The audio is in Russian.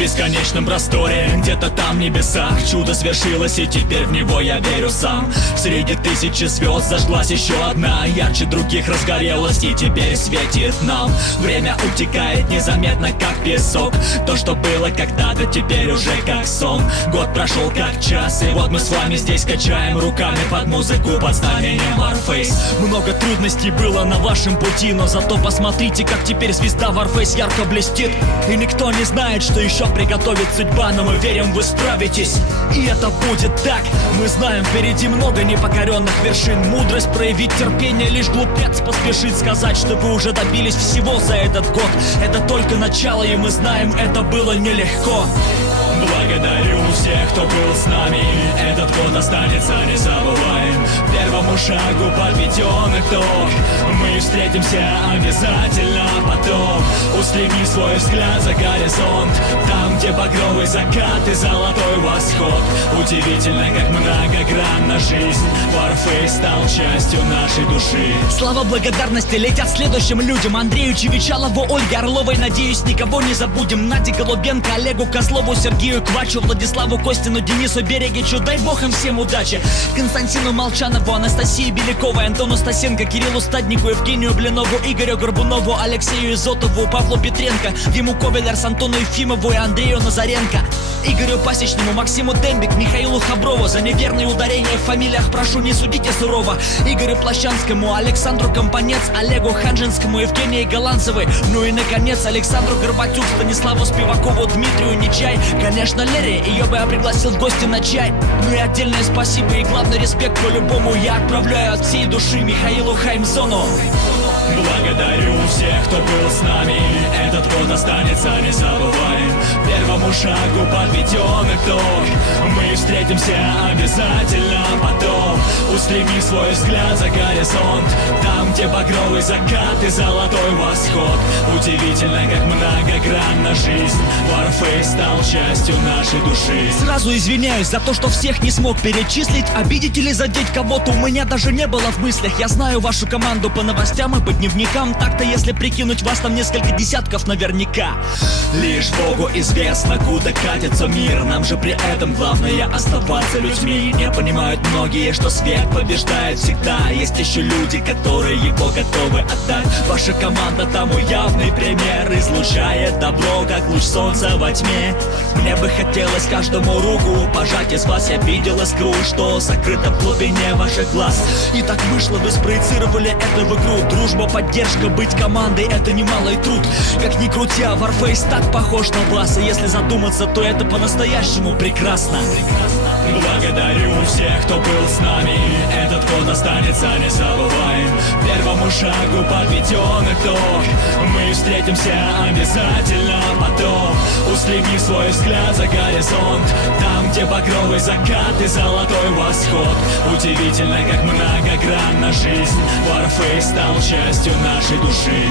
бесконечном просторе, где-то там в небесах чудо свершилось, и теперь в него я верю сам. Среди тысячи звезд зажглась еще одна, ярче других разгорелась и теперь светит нам. Время утекает незаметно, как песок. То, что было когда-то, теперь уже как сон. Год прошел как час, и вот мы с вами здесь качаем руками под музыку под знамением Warface. Много трудностей было на вашем пути, но зато посмотрите, как теперь звезда Warface ярко блестит. И никто не знает, что еще приготовит судьба, но мы верим, вы справитесь, и это будет так. Мы знаем, впереди много непокоренных вершин. Мудрость проявить терпение, лишь глупец поспешит сказать, что вы уже добились всего за этот год. Это только начало, и мы знаем, это было нелегко. Благодарю всех, кто был с нами, этот год останется незабываем. Первому шагу подведен итог, мы встретимся обязательно потом. Устреми свой взгляд за горизонт, там, где багровый закат и золотой восход. Удивительно, как многогранна жизнь, Warface стал частью нашей души. Слава благодарности летят следующим людям: Андрею Чевичалову, Ольге Орловой, надеюсь, никого не забудем. Наде Голубенко, Олегу Козлову, Сергею Квачу, Владиславу Костину, Денису Берегичу, дай бог им всем удачи. Константину Молчанову, Анастасии Беляковой, Антону Стасенко, Кириллу Стаднику, Евгению Блинову, Игорю Горбунову, Алексею Изотову, Павлу Петренко, Диму Ковелерс, Антону Ефимову и Андрею Назаренко, Игорю Пасечному, Максиму Дембик, Михаилу Хаброву. За неверные ударения в фамилиях прошу, не судите сурово. Игорю Плащанскому, Александру Компанец, Олегу Ханжинскому, Евгении Голландцевой. Ну и наконец Александру Горбатюк, Станиславу Спивакову, Дмитрию Нечай. Конечно, Лере, ее бы я пригласил в гости на чай. Ну и отдельное спасибо и главный респект по-любому я отправляю от всей души Михаилу Хаймзону. Благодарю всех, кто был с нами, этот год останется незабываем. Первому шагу подведен итог, мы встретимся обязательно потом. Устреми свой взгляд за горизонт, там, где багровый закат и золотой восход. Удивительно, как многогранна жизнь, Warface стал частью нашей души. Сразу извиняюсь за то, что всех не смог перечислить. Обидеть или задеть кого-то у меня даже не было в мыслях. Я знаю вашу команду по новостям и по дневникам. Так-то если прикинуть, вас там несколько десятков наверняка. Лишь Богу известно, куда катится мир. Нам же при этом главное оставаться людьми. Не понимают многие, что свет побеждает всегда. Есть еще люди, которые его готовы отдать. Ваша команда тому явный пример, излучает добро, как луч солнца во тьме. Мне бы хотелось каждому руку пожать. Из вас я видел искру, что сокрыто в глубине ваших глаз. И так вышло, вы спроецировали это в игру. Дружба, поддержка, быть командой — это немалый труд. Как ни крути, Warface так похож на вас. И если задуматься, то это по-настоящему прекрасно. Благодарю всех, кто был с нами, этот год останется незабываем. Первому шагу подведен итог, мы встретимся обязательно потом. Устреми свой взгляд за горизонт, там, где багровый закат и золотой восход. Удивительно, как многогранна жизнь, Warface стал частью нашей души.